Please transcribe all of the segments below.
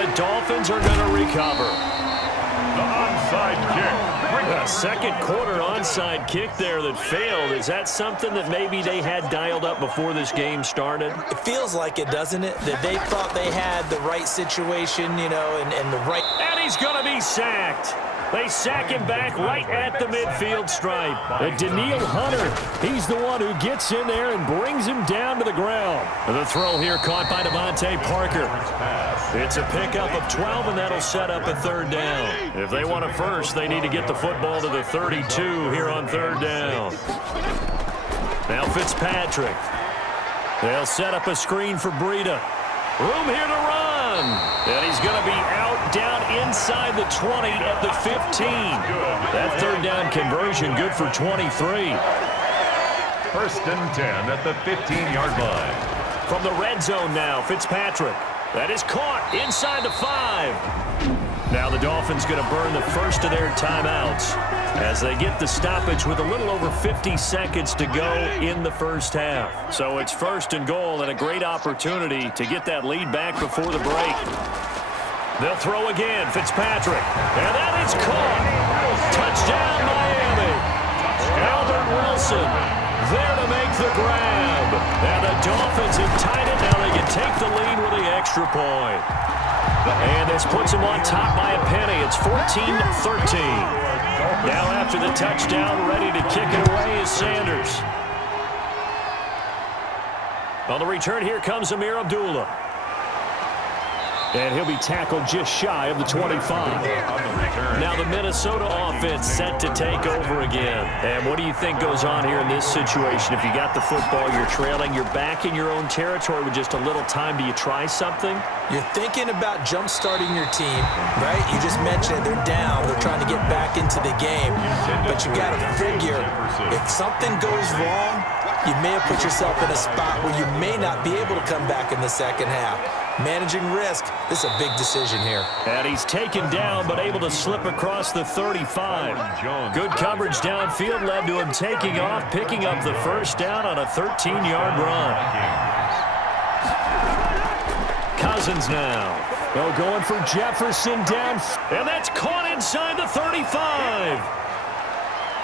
the Dolphins are going to recover. The onside kick. A second quarter onside kick there that failed. Is that something that maybe they had dialed up before this game started? It feels like it, doesn't it? That they thought they had the right situation, you know, and the right... And he's going to be sacked. They sack him back right at the midfield stripe. Daniil Hunter, he's the one who gets in there and brings him down to the ground. The throw here caught by Devontae Parker. It's a pickup of 12, and that'll set up a third down. If they want a first, they need to get the football to the 32 here on third down. Now Fitzpatrick. They'll set up a screen for Breida. Room here to run. And he's going to be out down inside the 20 at the 15. That third down conversion good for 23. First and 10 at the 15-yard line. From the red zone now, Fitzpatrick. That is caught inside the 5. Now the Dolphins going to burn the first of their timeouts as they get the stoppage with a little over 50 seconds to go in the first half. So it's first and goal and a great opportunity to get that lead back before the break. They'll throw again, Fitzpatrick. And that is caught. Touchdown, Miami. Albert Wilson there to make the grab. And the Dolphins have tied it. Now they can take the lead with the extra point. And this puts them on top by a penny. It's 14-13. Now after the touchdown, ready to kick it away is Sanders. On the return, here comes Amir Abdullah. And he'll be tackled just shy of the 25. Now the Minnesota offense set to take over again. And what do you think goes on here in this situation? If you got the football, you're trailing, you're back in your own territory with just a little time. Do you try something? You're thinking about jump-starting your team, right? You just mentioned it. They're down. They're trying to get back into the game. But you got to figure, if something goes wrong, you may have put yourself in a spot where you may not be able to come back in the second half. Managing risk, this is a big decision here. And he's taken down but able to slip across the 35. Good coverage downfield led to him taking off, picking up the first down on a 13-yard run. Cousins now. Oh, going for Jefferson down. And that's caught inside the 35.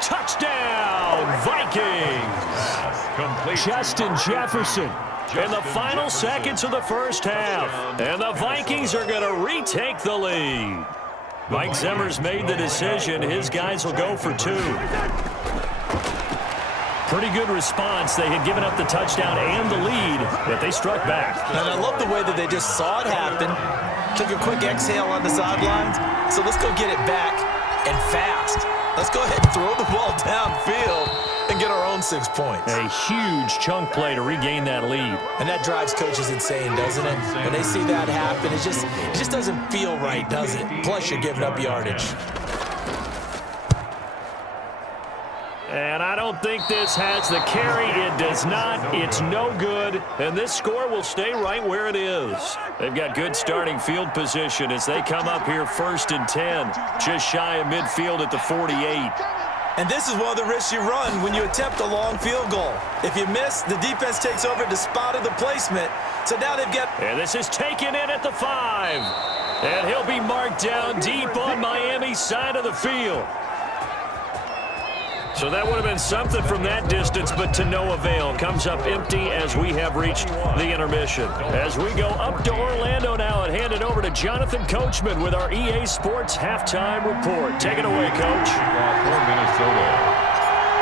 Touchdown, Vikings. Justin Jefferson. In the final seconds of the first half. And the Vikings are going to retake the lead. Mike Zimmer's made the decision. His guys will go for 2. Pretty good response. They had given up the touchdown and the lead, but they struck back. And I love the way that they just saw it happen. Took a quick exhale on the sidelines. So let's go get it back and fast. Let's go ahead and throw the ball downfield and get our own 6 points. A huge chunk play to regain that lead. And that drives coaches insane, doesn't it? When they see that happen, it just doesn't feel right, does it? Plus, you're giving up yardage. And I don't think this has the carry. It does not. It's no good. And this score will stay right where it is. They've got good starting field position as they come up here first and 10. Just shy of midfield at the 48. And this is one of the risks you run when you attempt a long field goal. If you miss, the defense takes over at the spot of the placement. So now they've got... And this is taken in at the 5. And he'll be marked down deep on Miami's side of the field. So that would have been something from that distance, but to no avail. Comes up empty as we have reached the intermission. As we go up to Orlando now and hand it over to Jonathan Coachman with our EA Sports Halftime Report. Take it away, Coach.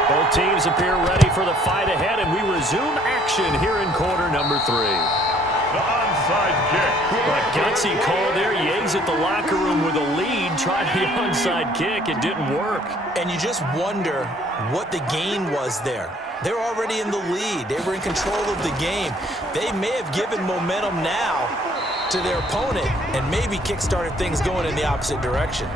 Both teams appear ready for the fight ahead, and we resume action here in quarter number 3. The onside kick. A gutsy call there. He exits the locker room with a lead. Tried the onside kick. It didn't work. And you just wonder what the gain was there. They're already in the lead. They were in control of the game. They may have given momentum now to their opponent and maybe kick-started things going in the opposite direction.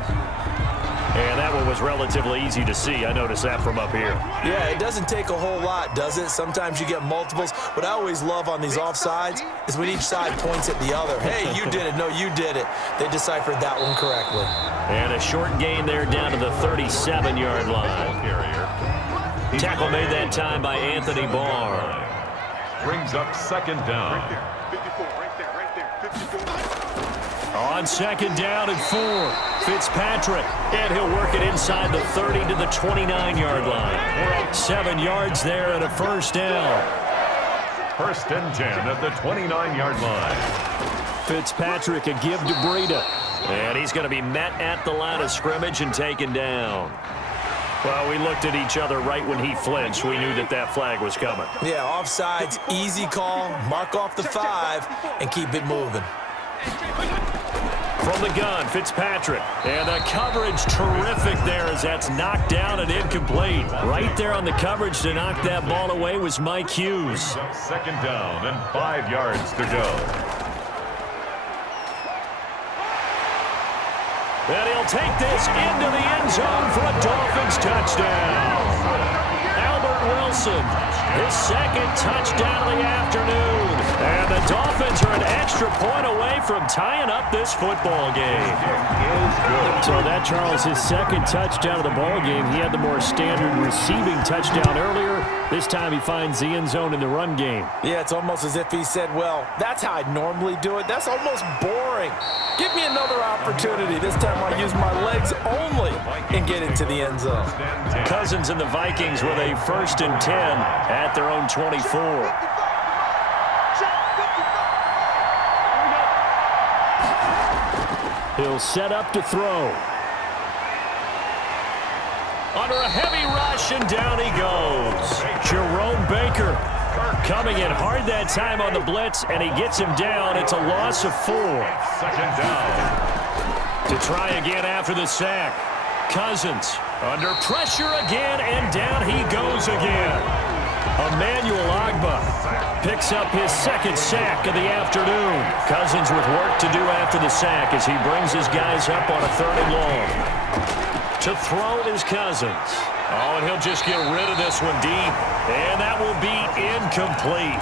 And that one was relatively easy to see. I noticed that from up here. Yeah, it doesn't take a whole lot, does it? Sometimes you get multiples. What I always love on these offsides is when each side points at the other. Hey, you did it. No, you did it. They deciphered that one correctly. And a short gain there down to the 37-yard line. Tackle made that time by Anthony Barr. Brings up second down. Right there, 54, right there, 54. On second down and 4, Fitzpatrick. And he'll work it inside the 30 to the 29-yard line. 7 yards there and a first down. First and 10 at the 29-yard line. Fitzpatrick a give to Breida. And he's going to be met at the line of scrimmage and taken down. Well, we looked at each other right when he flinched. We knew that that flag was coming. Yeah, offsides, easy call. Mark off the 5 and keep it moving. From the gun, Fitzpatrick. And the coverage terrific there as that's knocked down and incomplete. Right there on the coverage to knock that ball away was Mike Hughes. Second down and 5 yards to go. And he'll take this into the end zone for a Dolphins touchdown. Albert Wilson, his second touchdown of the afternoon. And the Dolphins are an extra point away from tying up this football game. So that, Charles, his second touchdown of the ball game. He had the more standard receiving touchdown earlier. This time he finds the end zone in the run game. Yeah, it's almost as if he said, well, that's how I normally do it. That's almost boring. Give me another opportunity. This time I'll use my legs only and get into the end zone. Cousins and the Vikings with a 1st and 10 at their own 24. He'll set up to throw. Under a heavy rush, and down he goes. Jerome Baker coming in hard that time on the blitz, and he gets him down. It's a loss of 4. Second down. To try again after the sack. Cousins under pressure again, and down he goes again. Emmanuel Ogbah picks up his second sack of the afternoon. Cousins with work to do after the sack as he brings his guys up on a 3rd and long. To throw is Cousins. Oh, and he'll just get rid of this one deep. And that will be incomplete.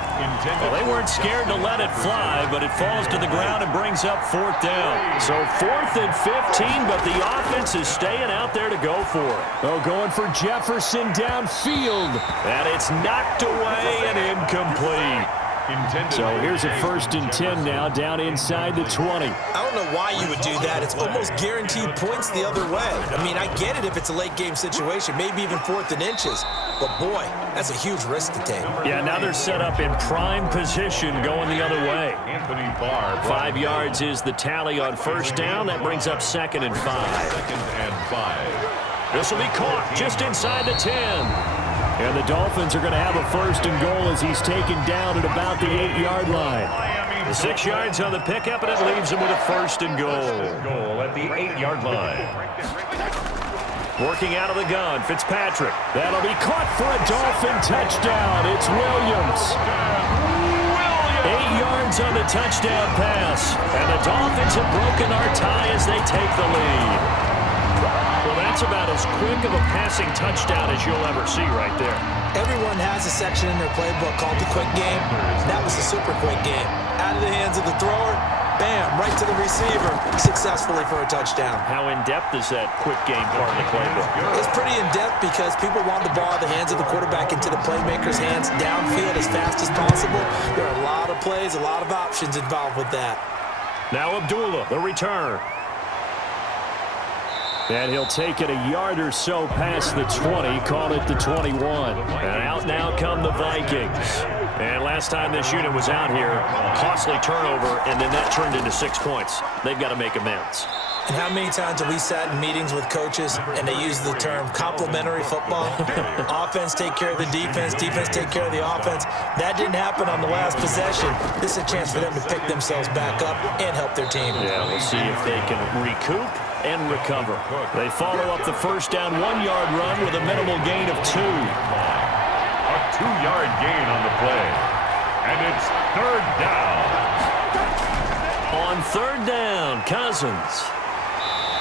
Well, they weren't scared to let it fly, but it falls to the ground and brings up 4th down. So 4th and 15, but the offense is staying out there to go for it. Oh, going for Jefferson downfield. And it's knocked away and incomplete. So here's a 1st and 10 now, down inside the 20. I don't know why you would do that. It's almost guaranteed points the other way. I mean, I get it if it's a late game situation, maybe even 4th and inches. But boy, that's a huge risk to take. Yeah, now they're set up in prime position going the other way. 5 yards is the tally on 1st down. That brings up 2nd and 5. 2nd and 5. This will be caught just inside the 10. And the Dolphins are going to have a 1st and goal as he's taken down at about the 8-yard line. 6 yards on the pickup, and it leaves him with a 1st and goal. Goal at the 8-yard line. Working out of the gun, Fitzpatrick. That'll be caught for a Dolphin touchdown. It's Williams. 8 yards on the touchdown pass. And the Dolphins have broken our tie as they take the lead. Well, that's about as quick of a passing touchdown as you'll ever see right there. Everyone has a section in their playbook called the quick game. That was a super quick game. Out of the hands of the thrower, bam, right to the receiver, successfully for a touchdown. How in-depth is that quick game part of the playbook? It's pretty in-depth because people want the ball out of the hands of the quarterback into the playmaker's hands downfield as fast as possible. There are a lot of plays, a lot of options involved with that. Now Abdullah, the return. And he'll take it a yard or so past the 20, call it the 21. And out now come the Vikings. And last time this unit was out here, costly turnover, and then that turned into 6 points. They've got to make amends. And how many times have we sat in meetings with coaches and they use the term complementary football? Offense take care of the defense, defense take care of the offense. That didn't happen on the last possession. This is a chance for them to pick themselves back up and help their team. Yeah, we'll see if they can recoup and recover. They follow up the 1st down 1-yard run with a minimal gain of 2. A 2-yard gain on the play. And it's 3rd down. On 3rd down, Cousins.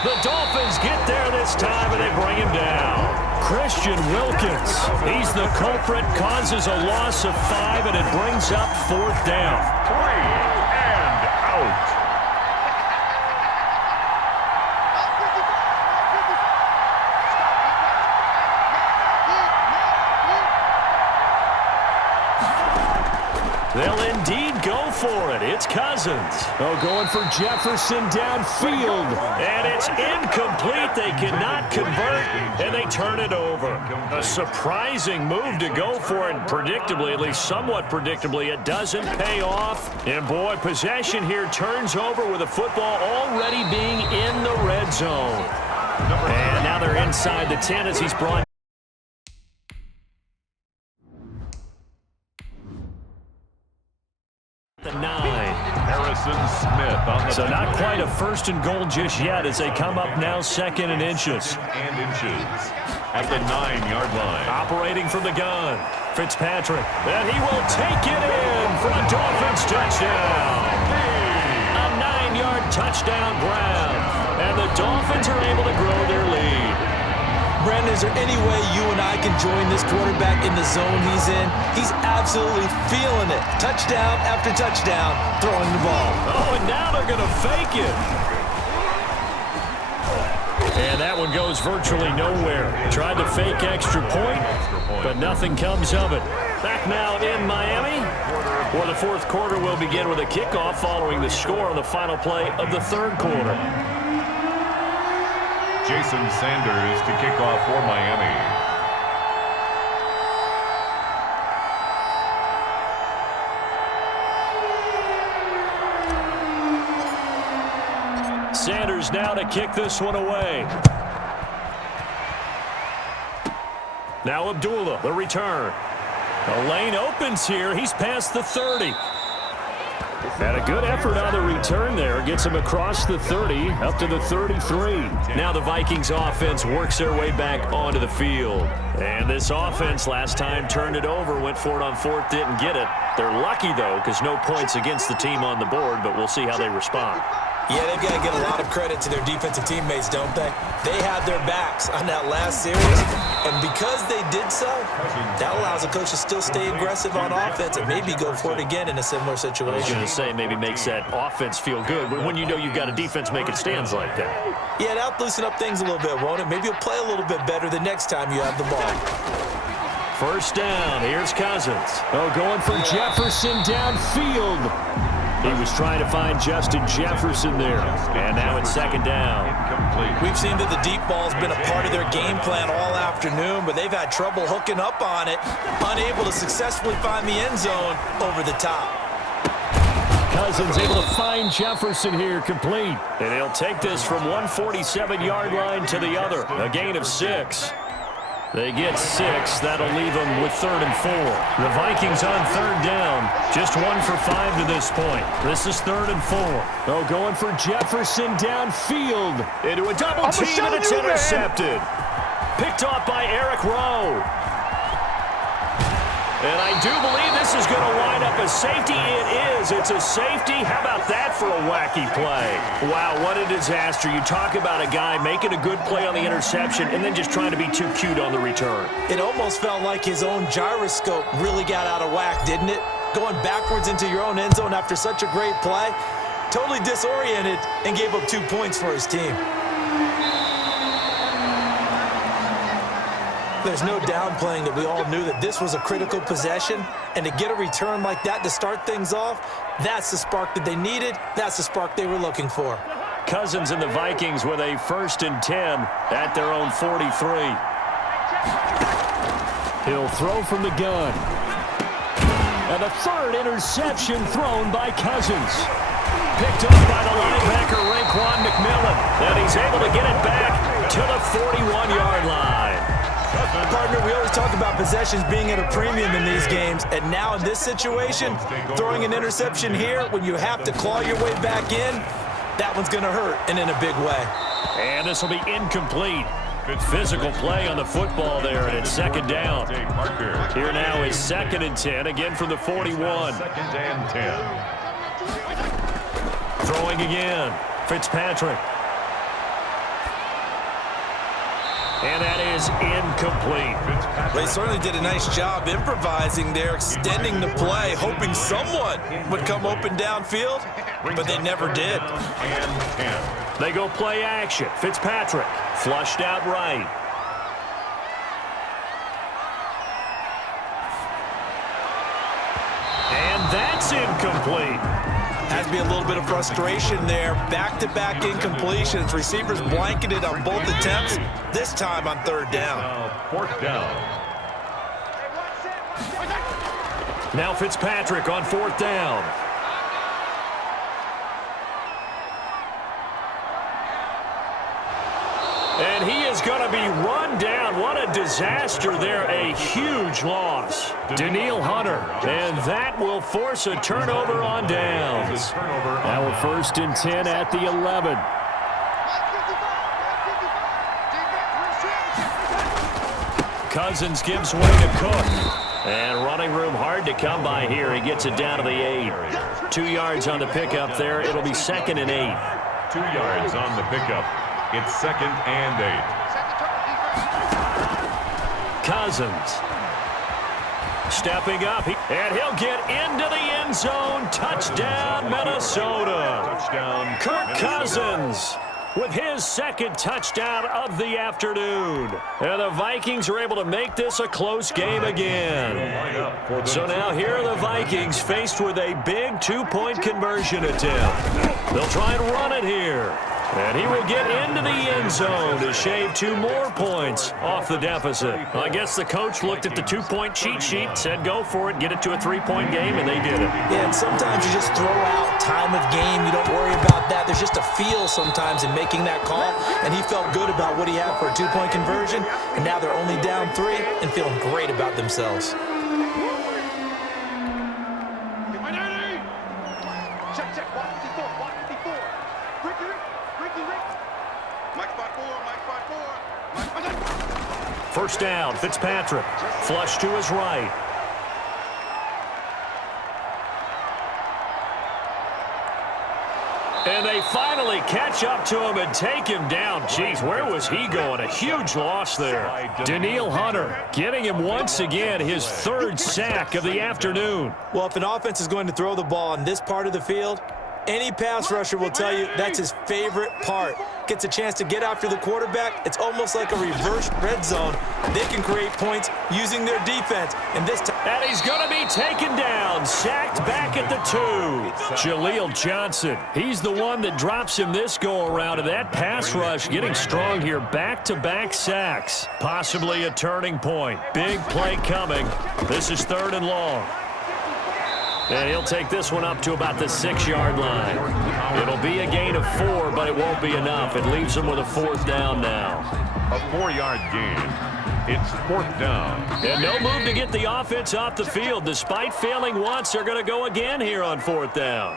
The Dolphins get there this time, and they bring him down. Christian Wilkins, he's the culprit, causes a loss of 5, and it brings up 4th down. 3 and out. They'll indeed go for it. It's Cousins. Oh, going for Jefferson downfield. And it's incomplete. They cannot convert, and they turn it over. A surprising move to go for it. Predictably, at least somewhat predictably, it doesn't pay off. And, boy, possession here turns over with the football already being in the red zone. And now they're inside the 10 as he's brought the 9. Harrison Smith on the So not quite a first and goal just yet as they come up now second and inches. And inches at the 9-yard line. Operating from the gun, Fitzpatrick. And he will take it in for a Dolphins touchdown. A 9-yard touchdown grab. And the Dolphins are able to grow their lead. Brandon, is there any way you and I can join this quarterback in the zone he's in? He's absolutely feeling it. Touchdown after touchdown, throwing the ball. Oh, and now they're going to fake it. And that one goes virtually nowhere. Tried to fake extra point, but nothing comes of it. Back now in Miami, where the fourth quarter will begin with a kickoff following the score on the final play of the third quarter. Jason Sanders to kick off for Miami. Sanders now to kick this one away. Now Abdullah, the return. The lane opens here. He's past the 30. And a good effort on the return there. Gets him across the 30, up to the 33. Now the Vikings offense works their way back onto the field. And this offense last time turned it over, went for it on fourth, didn't get it. They're lucky, though, because no points against the team on the board, but we'll see how they respond. Yeah, they've got to give a lot of credit to their defensive teammates, don't they? They had their backs on that last series, and because they did so, that allows a coach to still stay aggressive on offense and maybe go for it again in a similar situation. I was going to say maybe makes that offense feel good, but when you know you've got a defense making stands like that. Yeah, that'll loosen up things a little bit, won't it? Maybe you'll play a little bit better the next time you have the ball. First down, here's Cousins. Oh, going for Jefferson downfield. He was trying to find Justin Jefferson there. And now it's second down. We've seen that the deep ball's been a part of their game plan all afternoon, but they've had trouble hooking up on it, unable to successfully find the end zone over the top. Cousins able to find Jefferson here, complete. And he'll take this from 147-yard line to the other. A gain of 6. They get 6. That'll leave them with 3rd and 4. The Vikings on 3rd down. Just 1 for 5 to this point. This is 3rd and 4. Oh, going for Jefferson downfield. Into a double team, and it's intercepted. Picked off by Eric Rowe. And I do believe this is going to wind up a safety. It is. It's a safety. How about that for a wacky play? Wow, what a disaster. You talk about a guy making a good play on the interception and then just trying to be too cute on the return. It almost felt like his own gyroscope really got out of whack, didn't it? Going backwards into your own end zone after such a great play. Totally disoriented and gave up 2 points for his team. There's no downplaying that we all knew that this was a critical possession, and to get a return like that to start things off, that's the spark that they needed. That's the spark they were looking for. Cousins and the Vikings with a 1st and 10 at their own 43. He'll throw from the gun. And the 3rd interception thrown by Cousins. Picked up by the linebacker, Raekwon McMillan. And he's able to get it back to the 41-yard line. Partner, we always talk about possessions being at a premium in these games, and now in this situation, throwing an interception here when you have to claw your way back in, that one's going to hurt, and in a big way. And this will be incomplete. Good physical play on the football there, and it's 2nd down. Here now is 2nd and 10, again from the 41. 2nd and 10. Throwing again, Fitzpatrick. And that is incomplete. They certainly did a nice job improvising there, extending the play, hoping someone would come open downfield, but they never did. And 10. They go play action. Fitzpatrick flushed out right. And that That's incomplete. Has to be a little bit of frustration there. Back-to-back incompletions. Receivers blanketed on both attempts, this time on third down. Fourth down. Now Fitzpatrick on fourth down. And he is going to be run down. What a disaster there. A huge loss. Danielle Hunter. And that will force a turnover on downs. Now we're 1st and 10 at the 11. Cousins gives way to Cook. And running room hard to come by here. He gets it down to the 8. 2 yards on the pickup there. It'll be 2nd and 8. 2 yards on the pickup. It's 2nd and 8. Cousins. Stepping up. And he'll get into the end zone. Touchdown, Minnesota. Touchdown, Kirk Cousins with his 2nd touchdown of the afternoon. And the Vikings are able to make this a close game again. So now here are the Vikings faced with a big 2-point conversion attempt. They'll try and run it here. And he will get into the end zone to shave 2 more points off the deficit. I guess the coach looked at the 2-point cheat sheet, said go for it, get it to a 3-point game, and they did it. Yeah, and sometimes you just throw out time of game. You don't worry about that. There's just a feel sometimes in making that call, and he felt good about what he had for a 2-point conversion, and now they're only down 3 and feeling great about themselves. First down, Fitzpatrick. Flush to his right. And they finally catch up to him and take him down. Jeez, where was he going? A huge loss there. Danielle Hunter getting him once again his 3rd sack of the afternoon. Well, if an offense is going to throw the ball on this part of the field, any pass rusher will tell you that's his favorite part. Gets a chance to get after the quarterback. It's almost like a reverse red zone. They can create points using their defense. And this time, and he's going to be taken down, sacked back at the 2. Jaleel Johnson, he's the one that drops him this go-around. And that pass rush getting strong here. Back-to-back sacks. Possibly a turning point. Big play coming. This is 3rd and long. And he'll take this one up to about the 6-yard line. It'll be a gain of 4, but it won't be enough. It leaves him with a 4th down now. A 4-yard gain. It's 4th down. And no move to get the offense off the field. Despite failing once, they're going to go again here on 4th down.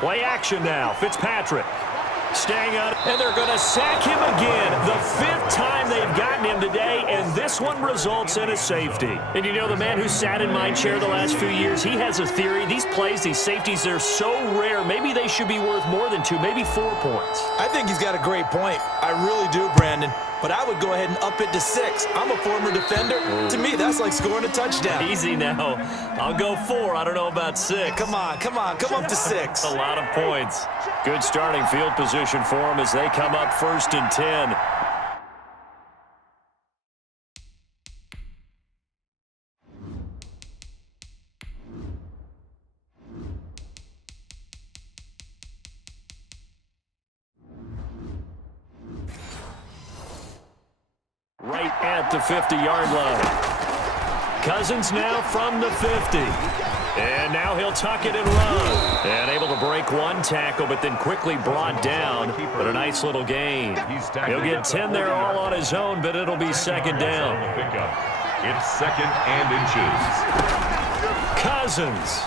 Play action now. Fitzpatrick. Staying out, and they're going to sack him again. The 5th time they've gotten him today, and this one results in a safety. And you know, the man who sat in my chair the last few years, he has a theory. These plays, these safeties, they're so rare. Maybe they should be worth more than 2, maybe 4 points. I think he's got a great point. I really do, Brandon. But I would go ahead and up it to 6. I'm a former defender. Ooh. To me, that's like scoring a touchdown. Easy now. I'll go 4. I don't know about 6. Come on. Come up to 6. A lot of points. Good starting field position for them as they come up 1st and 10. Right at the 50-yard line. Cousins now from the 50. And now he'll tuck it and run. And able to break 1 tackle, but then quickly brought down. But a nice little gain. He'll get 10 there all on his own, but it'll be 2nd down. It's 2nd and inches. Cousins.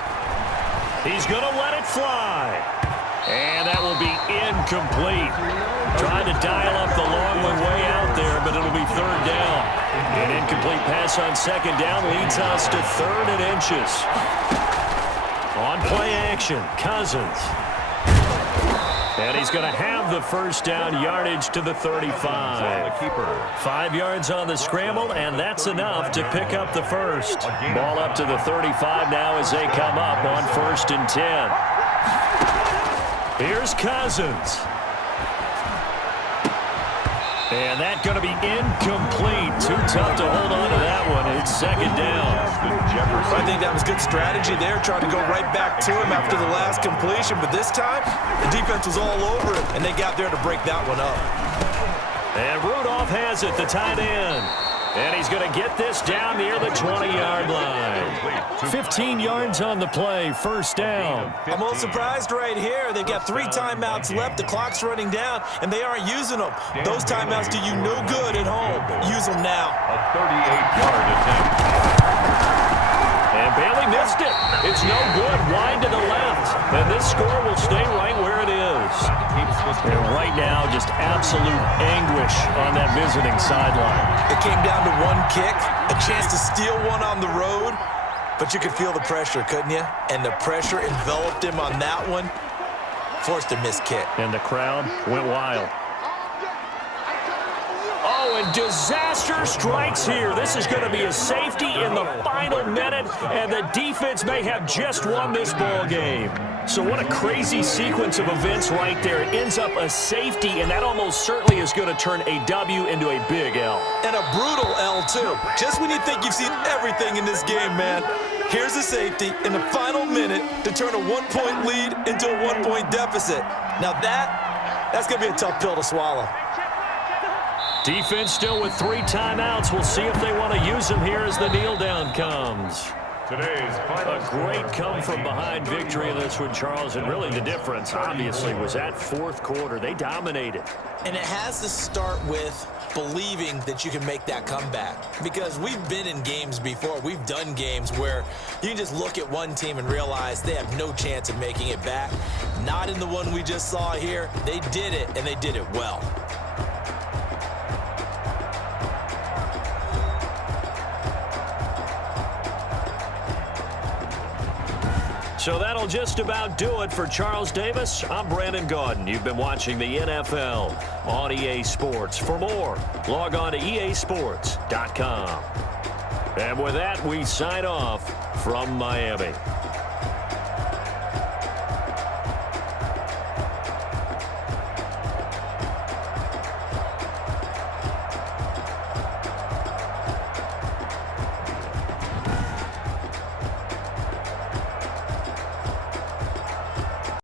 He's going to let it fly. And that will be incomplete. Trying to dial up the long way out there, but it'll be 3rd down. An incomplete pass on 2nd down leads us to 3rd and inches. On play action, Cousins. And he's going to have the 1st down, yardage to the 35. 5 yards on the scramble, and that's enough to pick up the 1st. Ball up to the 35 now as they come up on 1st and 10. Here's Cousins. And that's going to be incomplete. Too tough to hold on to that one. It's second down. I think that was good strategy there, trying to go right back to him after the last completion. But this time, the defense was all over him, and they got there to break that one up. And Rudolph has it, the tight end. And he's going to get this down near the 20-yard line. 15 yards on the play, first down. I'm a little surprised right here. They've got 3 timeouts left. The clock's running down, and they aren't using them. Those timeouts do you no good at home. Use them now. A 38-yard attempt. And Bailey missed it. It's no good. Wide to the left. And this score will stay right where it is. And right now, just absolute anguish on that visiting sideline. It came down to one kick, a chance to steal one on the road. But you could feel the pressure, couldn't you? And the pressure enveloped him on that one. Forced a missed kick. And the crowd went wild. Oh, and disaster strikes here. This is going to be a safety in the final minute, and the defense may have just won this ball game. So what a crazy sequence of events right there. It ends up a safety, and that almost certainly is going to turn a W into a big L. And a brutal L, too. Just when you think you've seen everything in this game, man, here's a safety in the final minute to turn a 1-point lead into a 1-point deficit. Now that's going to be a tough pill to swallow. Defense still with 3 timeouts. We'll see if they want to use them here as the kneel down comes. Today's final A great come-from-behind victory in this one, Charles, and really the difference, obviously, was that fourth quarter. They dominated. And it has to start with believing that you can make that comeback. Because we've been in games before. We've done games where you can just look at one team and realize they have no chance of making it back. Not in the one we just saw here. They did it, and they did it well. So that'll just about do it for Charles Davis. I'm Brandon Gaudin. You've been watching the NFL on EA Sports. For more, log on to easports.com. And with that, we sign off from Miami.